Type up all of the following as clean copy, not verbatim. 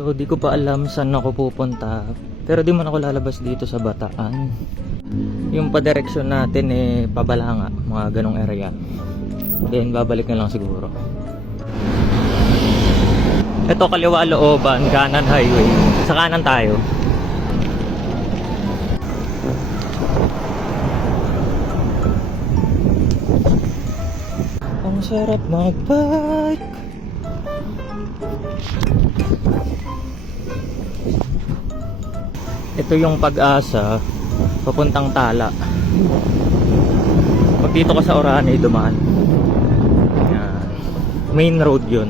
So di ko pa alam saan ako pupunta. Pero di man ako lalabas dito sa Bataan. Yung pa-direksyon natin pabalanga, mga ganong area. Then babalik na lang siguro. Ito kaliwa looban, kanan highway. Sa kanan tayo. Ang sarap mag-bike. Ito yung Pag-asa papuntang Tala. Pag dito ka sa Orani dumaan. Yan. Main road yun.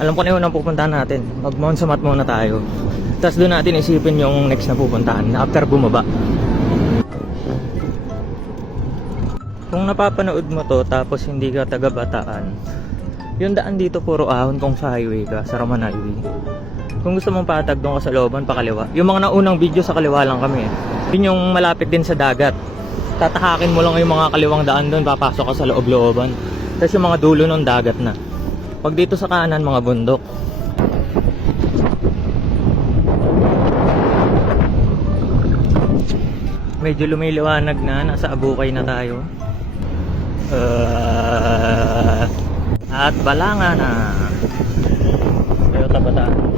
Alam ko na yun ang pupuntahan natin. Mag Mount Samat muna tayo. Tapos doon natin isipin yung next na pupuntahan after bumaba. Kung napapanood mo to tapos hindi ka taga Bataan, yung daan dito puro ahon kung sa highway ka, sa Roman Highway. Kung gusto mong patag doon ka sa looban, pakaliwa. Yung mga naunang video sa kaliwa lang kami. Yun yung malapit din sa dagat. Tatahakin mo lang yung mga kaliwang daan doon, papasok ka sa loob-looban. Tapos yung mga dulo ng dagat na. Pag dito sa kanan, mga bundok. Medyo lumiliwanag na, nasa Abukay na tayo. At Balanga na. Toyota Bataan.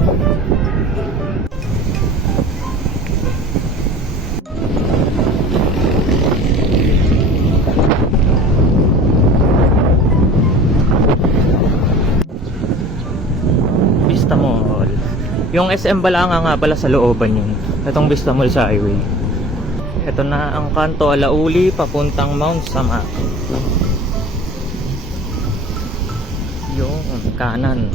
Vista Mall. Yung SM Balanga nga pala sa looban yun. Itong Vista Mall sa highway. Ito na ang kanto Alauli papuntang Mount Samat. Yung kanan.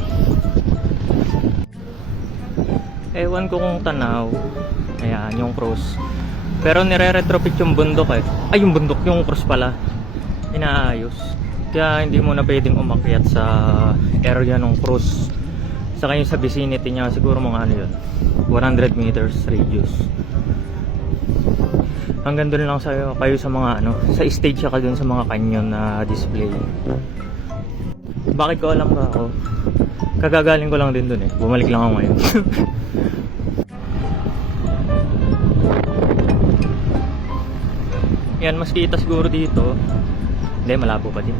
Ewan ko kung tanaw. Ayan, yung cross. Pero nire-retrofit yung bundok Ay, yung bundok, yung cross pala. Inaayos. Kaya hindi mo na pwedeng umakyat sa area ng cross. Saka yung sa vicinity niya, siguro mga ano yun, 100 meters radius. Hanggang doon lang kayo sa mga ano, sa stage ka doon sa mga canyon na display. Bakit ko alam ba ako? Kagagaling ko lang din doon Bumalik lang ako ngayon. Yan, mas kita siguro dito. Hindi, malabo pa din.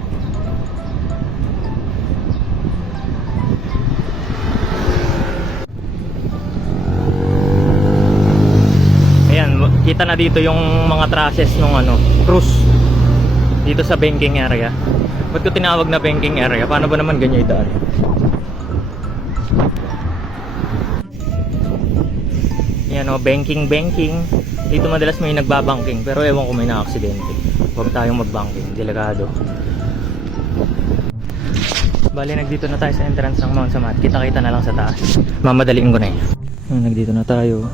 Kita na dito yung mga trusses nung cruise dito sa banking area. Ba't ko tinawag na banking area? Paano ba naman ganyan yung daan? Yan banking. Dito madalas may nagbabanking, pero ewan ko may na-aksidente. Huwag tayong magbanking, delikado. Bali, nagdito na tayo sa entrance ng Mount Samat. Kita-kita na lang sa taas. Mamadaliin ko na nagdito na tayo.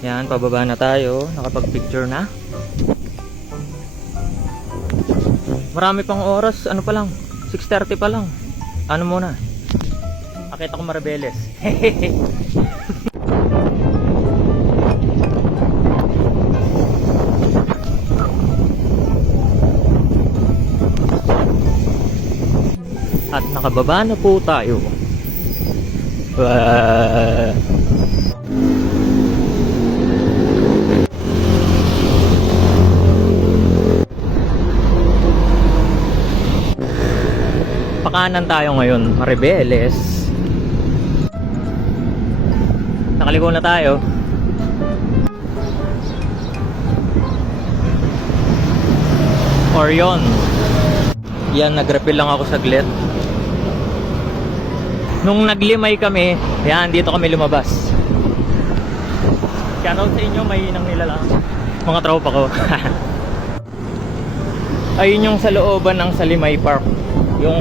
Yan, pababa na tayo. Nakapag-picture na. Marami pang oras. Ano pa lang? 6:30 pa lang. Ano muna? Akit ako Marabeles. At nakababa na po tayo. Pakanan tayo ngayon, Maribeles. Nakaliko na tayo. Orion. Yan, nag-refill lang ako saglit. Nung naglimay kami, yan, dito kami lumabas. Shoutout sa inyo, may inang nila lang. Mga tropa ko. Ayun yung sa looban ng Salimay Park. Yung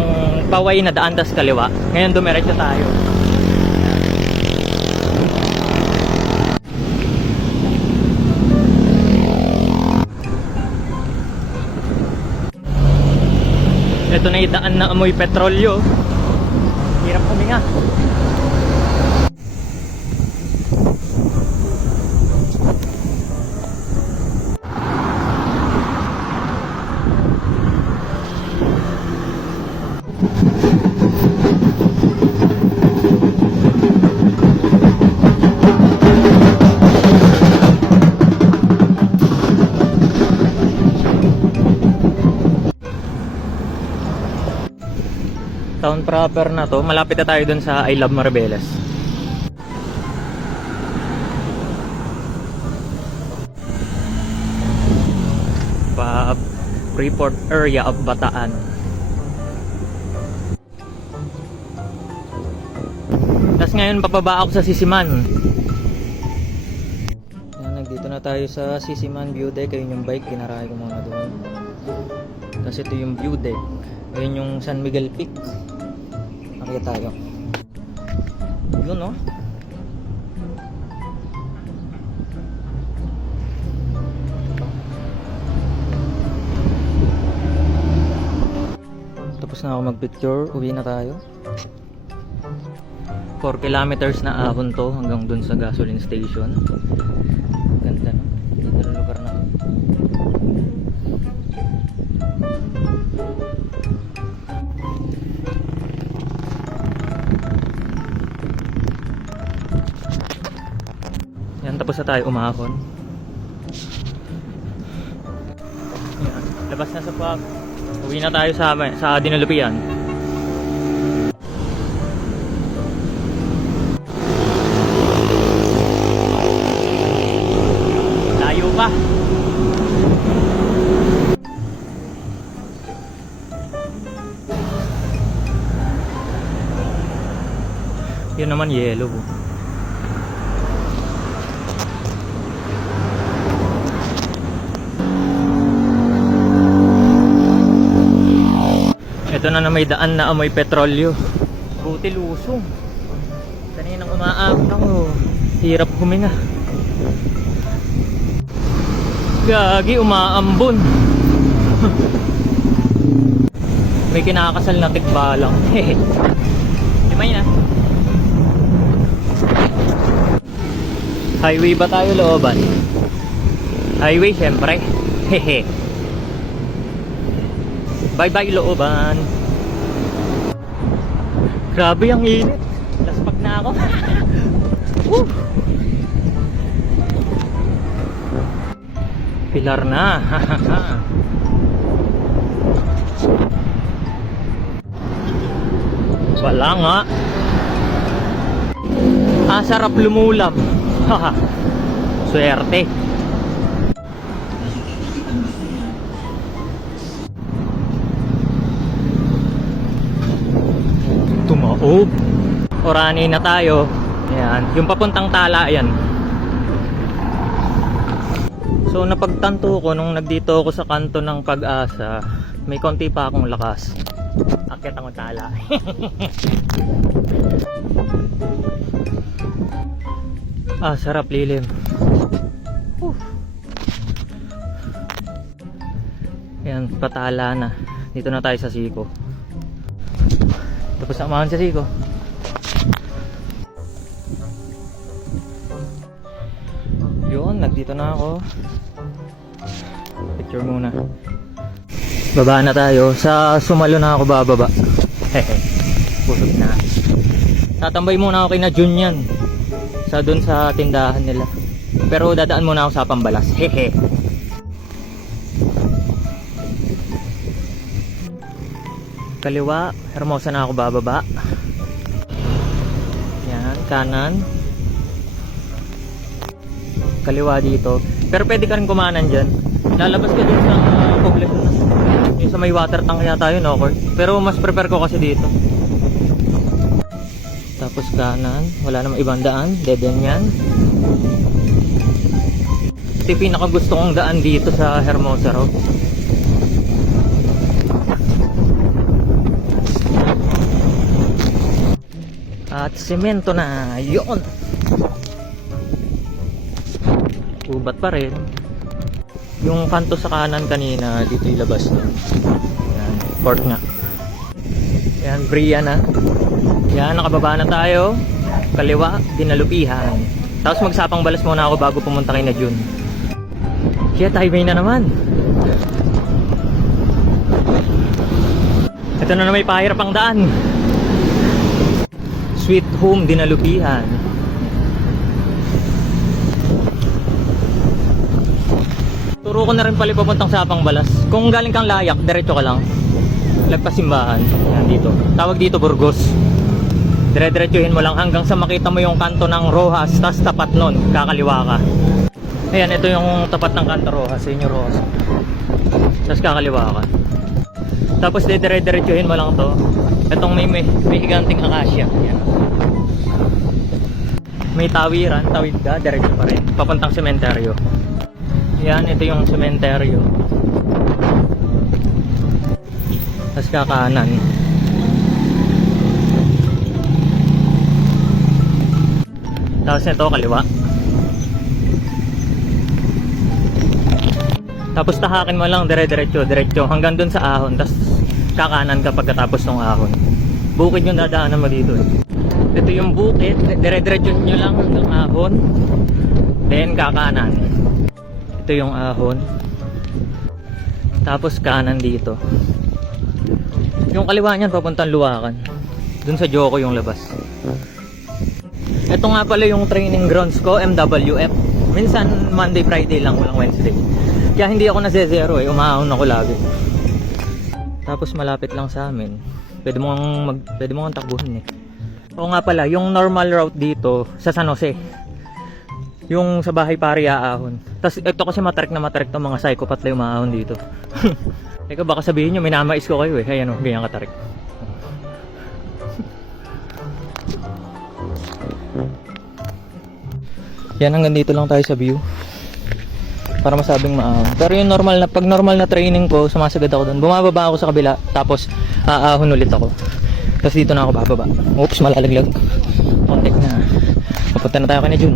paway na daan tas kaliwa. Ngayon dumiretso tayo. Ito na yung daan na amoy petrolyo. Hirap huminga. Town proper na to. Malapit na tayo dun sa I Love Maribeles. Freeport area of Bataan. Tapos ngayon papaba ako sa Sisiman. Yan, nandito na tayo sa Sisiman view deck. Ayun yung bike, pinarahay ko muna doon. Kasi ito yung view deck. Ayun yung San Miguel Peak. Nakita tayo. Yun, no? Tapos na ako mag-picture, uwi na tayo. 4 kilometers na ahon to hanggang dun sa gasoline station. Ganda, no? Ganda na lugar na to. Yan, tapos na tayo umahon. Yan, labas na sa park. Uwi na tayo sa Dinalupian. Layo pa. Yun naman yellow. Ito na may daan na amoy petrolyo. Buti lusong. Kaninang umaabot ako. Hirap huminga. Gagi, umaambon. May kinakasal na tikbalang. Limay na. Highway ba tayo, looban? Highway, syempre. Hehe. Bye bye, looban. Grabe ang init. Laspag na ako. Pilar na. Wala nga. Sarap lumulam. Swerte. Tumaob. Orani na tayo. Ayan. Yung papuntang Tala, ayan. So napagtanto ko nung nagdito ako sa kanto ng Pag-asa, may konti pa akong lakas. Akyat ang Tala. Sarap lilim. Ayan, Patala na. Dito na tayo sa Siko. Tapos samahan sa Siko. Yun, nagdito na ako. Picture muna. Baba na tayo. Sa Sumalo na ako bababa. Pusot na. Tatambay muna ako kay na Jun yan. Sa dun sa tindahan nila. Pero dadaan muna ako sa Pambalas. Hehe. Kaliwa, Hermosa na ako bababa. Yan, kanan. Kaliwa dito. Pero pwede ka rin kumanan dyan. Lalabas ka dun sa poblasyon na. Yung sa may water tank yata yun, okay. Pero mas prefer ko kasi dito. Tapos kanan, wala namang ibang daan, dead end yan. Ito yung pinaka gusto kong daan dito sa Hermosa Road. At semento na, yun. Ubat pa rin. Yung kanto sa kanan kanina, dito yung labas niya. Yan, port nga. Yan, Bria na. Yan, nakababa na tayo. Kaliwa, Dinalupihan. Tapos magsapang balas muna ako bago pumunta kay na Jun. Shit, highway na naman. Ito na may pahirap ang daan. Sweet Home, Dinalupihan. Turo ko na rin pala papuntang Sapang Balas. Kung galing kang Layak, diretso ka lang. Lagpasimbahan. Yan dito. Tawag dito Burgos. Dire-diretsuhin mo lang hanggang sa makita mo yung kanto ng Rojas, tas tapat nun, kakaliwa ka. Ayan, ito yung tapat ng kanto Rojas, yun yung Rojas. Tas kakaliwa ka. Tapos dire-diretsuhin mo lang to. Itong may higanting akasya. Ayan. May tawiran, tawid ka, diretso pa rin. Papuntang sementeryo. Yan, ito yung sementeryo. Tas kakanan. Tapos ito, kaliwa. Tapos tahakin mo lang diretso hanggang dun sa ahon. Tapos kakanan ka pagkatapos ng ahon. Bukid yung dadaanan mo dito. Ito yung bukid, dire-diretso nyo lang hanggang ahon. Then kakanan. Ito yung ahon. Tapos kanan dito. Yung kaliwa niyan papuntang Luwakan. Dun sa Joko yung labas. Ito nga pala yung training grounds ko, MWF. Minsan Monday, Friday lang, walang Wednesday. Kaya hindi ako nase-zero eh, umahon ako lagi. Tapos malapit lang sa amin. Pwede mo kang takbuhin eh. Oo nga pala, yung normal route dito sa San Jose. Yung sa bahay pari aahon. Tapos ito kasi matarik na matarik tong mga psychopath na umahon dito. Teka, baka sabihin nyo, minamais ko kayo eh. Ayan o, ganyan katarik. Yan, hanggang dito lang tayo sa view para masabing maahon. Pero yung pag normal na training ko, sumasagad ako doon. Bumababa ako sa kabila, tapos aahon ulit ako. Tapos dito na ako bababa. Oops, malalaglag. Kontek na. Papunta na tayo kay Jun.